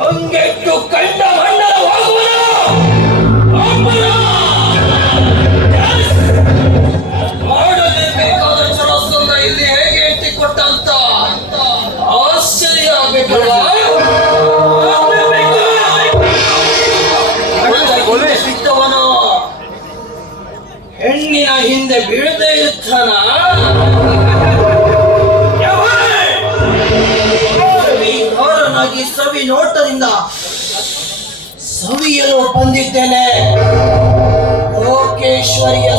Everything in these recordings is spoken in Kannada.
ಗಂಗೆಟ್ಟು ಕಂಡ ಮಣ್ಣ ಹೋಗುವನ ಮಾಡಲೇಬೇಕಾದ ಚಲಸನ್ನ ಇಲ್ಲಿ ಹೇಗೆ ಇಟ್ಟಿಕೊಟ್ಟಂತ ಆಶ್ಚರ್ಯ ಆಗಬೇಕಲ್ಲ ಸಿದ್ದವನ ಹೆಣ್ಣಿನ ಹಿಂದೆ ಬೀಳದೆ ಇರ್ತಾನ ಸವಿಕಾರನಾಗಿ ಸವಿ ನೋಟದಿಂದ ಸವಿಯಲು ಬಂದಿದ್ದೇನೆ. ಲೋಕೇಶ್ವರಿಯ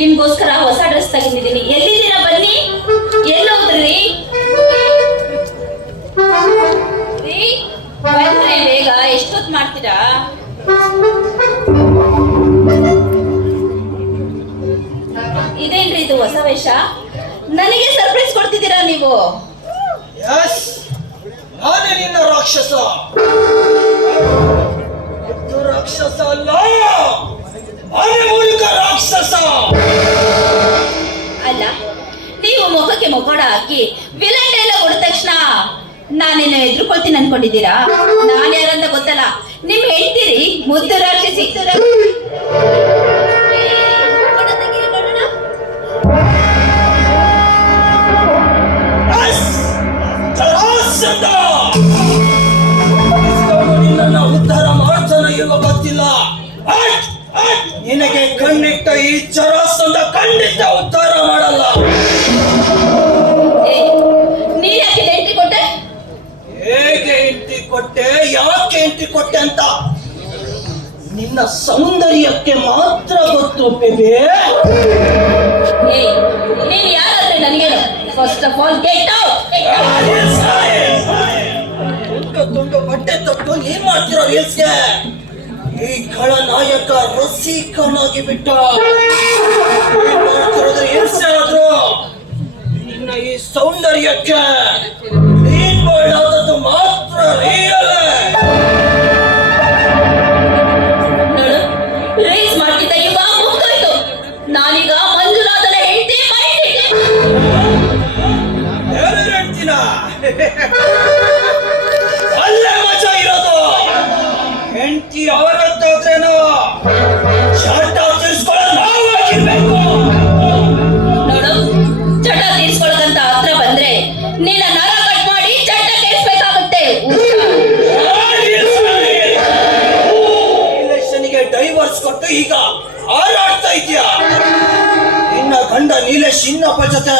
ನಿಮ್ಗೋಸ್ಕರ ಹೊಸ ಡ್ರೆಸ್ ತಗೊಂಡಿದ್ದೀನಿ ಎಲ್ಲಿದ್ದೀರಾ ಬನ್ನಿ? ಎಲ್ಲಿ ಹೋದ್ರಿ? ರೀ, ಬಂದ್ರೆ ಬೇಗ. ಎಷ್ಟೊತ್ತು ಮಾಡ್ತೀರಾ? ಇದೇನ್ರಿ ಇದು ಹೊಸ ವೇಷ? ನನಗೆ ಸರ್ಪ್ರೈಸ್ ಕೊಡ್ತಿದ್ದೀರಾ ನೀವು? ರಾಕ್ಷಸ. ರಾಕ್ಷಸ ಅಲ್ಲ. ಹಾಕಿ ವಿಲನ್ ಡೈಲಾಗ್ ಹೊಡೆದ ತಕ್ಷಣ ನಾನೇನು ಎದುರುಕೊಳ್ತೀನಿ ಅನ್ಕೊಂಡಿದ್ದೀರಾ? ನಾನು ಯಾರಂತ ಗೊತ್ತಲ್ಲ. ನಿಮ್ ಹೇಳ್ತೀರಿ ಮುದ್ದು ರಾಶಿ ನಿನ್ನನ್ನ ಉದ್ಧಾರ ಗೊತ್ತಿಲ್ಲ. ನಿನಗೆ ಕಣ್ಣಿಟ್ಟ ಈ ಚರಾಸಂದ ಖಂಡಿತ ಉದ್ಧಾರ ಮಾಡಲ್ಲ. ಯಾಕೆ ಎಂಟ್ರಿ ಕೊಟ್ಟೆ ಅಂತ? ನಿನ್ನ ಸೌಂದರ್ಯಕ್ಕೆ ಮಾತ್ರ ಗೊತ್ತು ಬೇಬೆ ಏ ನೀನ್ ಯಾರಾದ್ರೆ ನನಗೇನು ಫಸ್ಟ್ ಆಫ್ ಆಲ್ ಗೆಟ್ ಬಟ್ಟೆ ತಪ್ಪು ಏನ್ ಮಾಡ್ತಿರೋ ರೀಲ್ಸ್ಗೆ ಈ ಖಳನಾಯಕ ರಸಿಕನಾಗಿ ಬಿಟ್ಟ. ಏನ್ ಮಾಡ್ತಿರೋದು ರೀಲ್ಸ್ ಆದ್ರು? ನಿನ್ನ ಈ ಸೌಂದರ್ಯಕ್ಕೆ ನೀನ್ ಮಾಡಾದದ್ದು ಮಾತ್ರ ರಿಯಲ್ ಅಲ್ಲೇ ಮಜಾ ಇರೋದು ಹೆಂಡತಿ ಅವರದ್ದಾದ್ರೇನು ಶಾಟ ನಾವು ನಾವಾಗಿರ್ಬೇಕು ನೋಡು ಚಟ ತೀರ್ಸ್ಕೊಳಕಂತ ಹತ್ರ ಬಂದ್ರೆ ನಿನ್ನ ನರ ಕಟ್ ಮಾಡಿ ಚಟ್ಟ ಕೇಳಿಸ್ಬೇಕಾಗುತ್ತೆ ನೀಲೇಶನಿಗೆ ಡೈವರ್ಸ್ ಕೊಟ್ಟು ಈಗ ಹಾರಾಡ್ತಾ ಇದೆಯಾ ನಿನ್ನ ಗಂಡ ನೀಲೇಶ್ ಇನ್ನೊಬ್ಬ ಜೊತೆ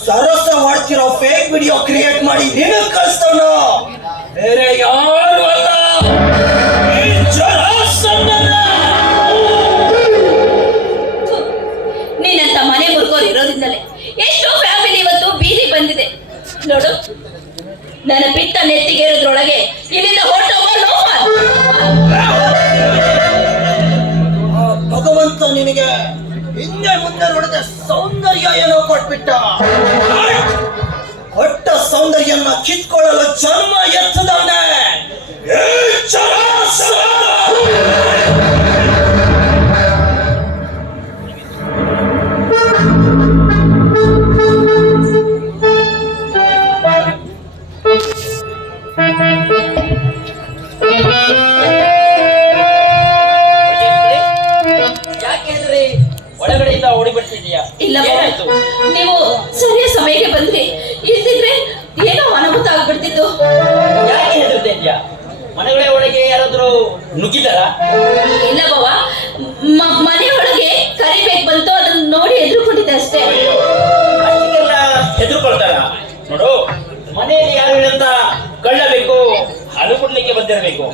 ಸರಸ ಮಾಡ್ತಿರೋ ಫೇಕ್ ವಿಡಿಯೋ ಕ್ರಿಯೇಟ್ ಮಾಡಿ ನಿನಗ್ ಕಳಿಸ್ತವನು? ಬೇರೆ ಯಾರು ಅಲ್ಲ. ಈ ಜರಾಸಂಧನ. ನೀನಂತ ಮನೆ ಮುರುಗೋರು ಇರೋದ್ರಿಂದಲೇ ಎಷ್ಟೋ ಫ್ಯಾಮಿಲಿ ಇವತ್ತು ಬೀದಿ ಬಂದಿದೆ. ನೋಡು ನನ್ನ ಪಿತ್ತ ನೆತ್ತಿಗೇರೋದ್ರೊಳಗೆ ಇಲ್ಲಿಂದ ಹೊರಟೋಗೋ ಭಗವಂತ ನಿನಗೆ ಹಿಂದೆ ಮುಂದೆ ನೋಡದೆ ಸೌಂದರ್ಯ ಏನೋ ಕೊಟ್ಬಿಟ್ಟ. ಕಿತ್ಕೊಳ್ಳಲು ಚರ್ಮ ಎತ್ತದವನೇ. ಯಾಕೆಂದ್ರೆ ಒಳಗಡೆಯಿಂದ ಓಡಿ ಬರ್ತಿದ್ಯಾ ಇಲ್ಲ ಏನಾಯ್ತು? ನೀವು ಸರಿಯಾದ ಸಮಯಕ್ಕೆ ಬಂದ್ರಿ ಇಲ್ದಿದ್ರೆ ಏನೋ ಅನಾಹುತ ಯಾಕೆ ಯಾಕೆ ಹೆದರ್ತಿದ್ಯಾ ಮನೆಗಳ ಒಳಗೆ ಯಾರಾದ್ರೂ ನುಗ್ಗಿದಾರ ಇಲ್ಲ ಬಾವ. ಮನೆ ಒಳಗೆ ಕರಿಬೇಕು ಬಂತು ಅದನ್ನ ನೋಡಿ ಹೆದರ್ಕೊಂಡಿದ್ದೆ ಅಷ್ಟೇ. ಅಷ್ಟಕ್ಕೆಲ್ಲ ಹೆದರ್ಕೊಳ್ತಾರ? ನೋಡು ಮನೆಯಲ್ಲಿ ಯಾರು ಅಂತ ಕಳ್ಳಬೇಕು ಹಾಲು ಕೊಡ್ಲಿಕ್ಕೆ ಬಂದಿರಬೇಕು.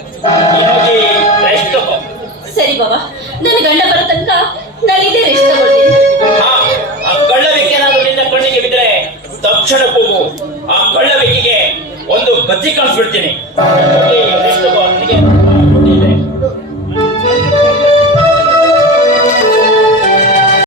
ಹೋಗಿ ರೆಸ್ಟ್ ತಗೋ ಸರಿ ಬಾಬಾ ನನ್ನ ಗಂಡ ಬರೋ ತನಕ ನಾನು ಇದೇ ರೆಸ್ಟ್ ತಗೊಳ್ತೀನಿ. ಆ ಕಳ್ಳ ಬೆಕ್ಕೇನಾದ್ರೂ ನಿನ್ನ ಕಣ್ಣಿಗೆ ಬಿದ್ದರೆ ತಕ್ಷಣ ಹೋಗು ಆ ಕಳ್ಳ ಬೆಕ್ಕಿಗೆ ಬತ್ತಿ ಕಳಿಸ್ಬಿಡ್ತೀನಿ.